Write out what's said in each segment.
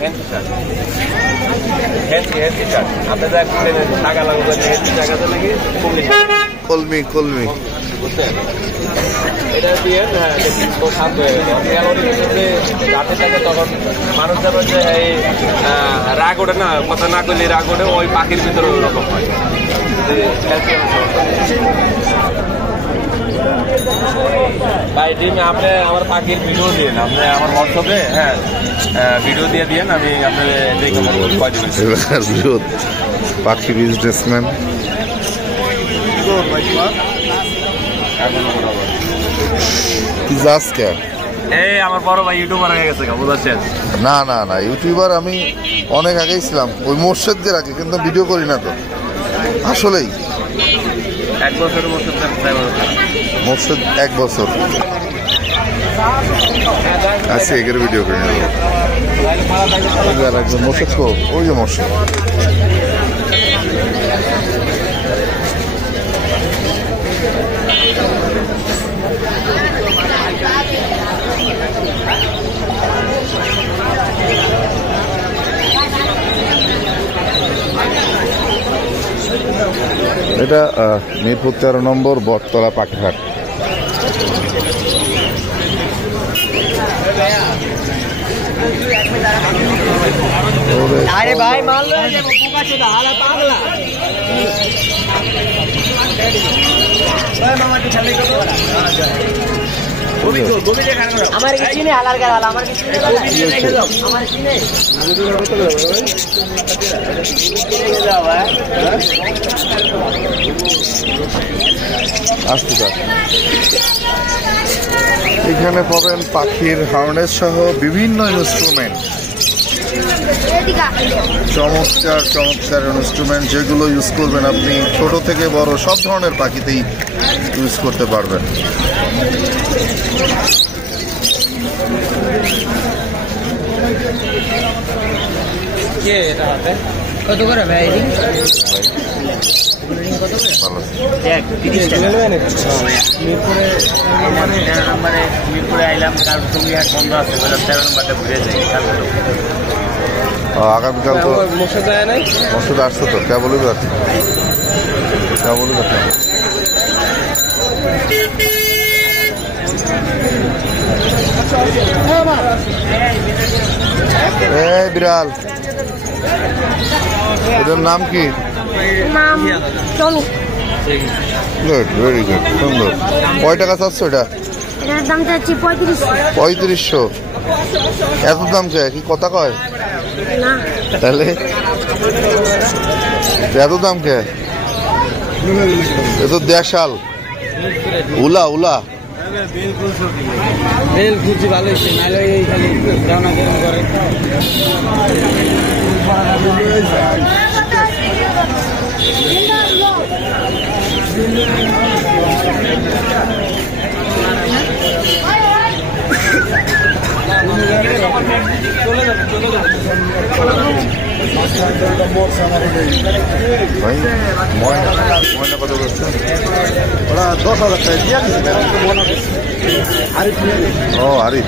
Handy শাক, handy শাক। আপনি যা টাকা লাগবে হ্যান্ডি শাক আছে নাকি কলমি শাক, কলমি বুঝছেন? এটা দিয়ে শান্ত হয়ে গেছে। রাতে থাকে তখন মানুষ যাবে যে এই রাগ ওঠে না, কথা না করলে রাগ ওঠে, ওই পাখির ভিতরে ওই রকম হয়। ভাই ডিম আপনি আমার পাখির ভিডিও দিন, আপনি আমার হোয়াটসঅ্যাপে ভিডিও দিয়ে দিন, আমি আপনার পাখি বিজনেসম্যান। এই আমার বড় ভাই ইউটিউবার হয়ে গেছে, বুঝাচ্ছেন? না না না, ইউটিউবার আমি অনেক আগেই ছিলাম, ওই মোর্শেদদের আগে, কিন্তু ভিডিও করি না তো আসলেই। 1 বছর মোর্শেদ 1 বছর আজকে এগের ভিডিও করি না। মোর্শেদ কো, ওই যে মোর্শেদ। এটা মিরপুর 13 নম্বর বটতলা পাখিঘাট। আরে ভাই মাল পোকা ছিল হালা পাগলা। আমার কি চিনে হালার গাল, আমার কি চিনে আমার চিনে আসতে থাক। এখানে পাবেন পাখির হার্নেস সহ বিভিন্ন ইনস্ট্রুমেন্ট, চমৎকার চমৎকার ইনস্ট্রুমেন্ট, যেগুলো ইউজ করবেন আপনি ছোট থেকে বড় সব ধরনের পাখিতেই ইউজ করতে পারবেন। কত করে ভাই? মিরপুরে আইলাম, কারণ তুমি এক বন্ধ আছে 13 নম্বরটা ঘুরে যাই। আগামীকাল তো মসজিদ আসছো তো, কে বলবি বিড়াল, এটার নাম কি? গুড, ভেরি গুড, সুন্দর। কয় টাকা চাচ্ছ এটা? এটার দাম চাচ্ছি 3500। এত দাম কে, কি কথা কয়? না তাহলে এত দাম কে? এ তো দেশাল উলা উলা। বেল খুঁজছি ভালো হয়েছে, নাহলে খালি জানা কেমন করে। ভাই ময়না কত করছে? ওরা 10,000 টাকা দিয়ে ও আরিফ।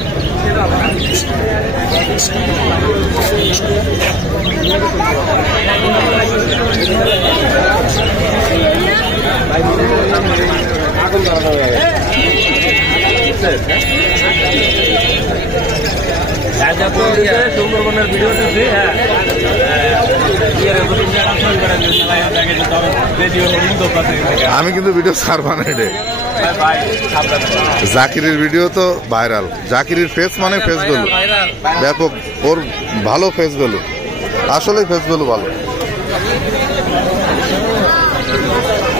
সুন্দরবনের ভিডিও দিচ্ছি। আমি কিন্তু ভিডিও ছাড়বা না রে। জাকিরের ভিডিও তো ভাইরাল। জাকিরের ফেস মানে ফেস ভ্যালু ব্যাপক, ওর ভালো ফেস ভ্যালু, আসলে ফেস ভ্যালু ভালো।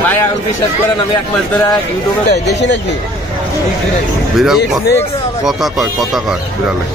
ভাই এখন বিশ্বাস করেন, আমি 1 মাস ধরে ইউটিউবে দেখি নাকি বিড়াল কথা কয় বিড়ালে।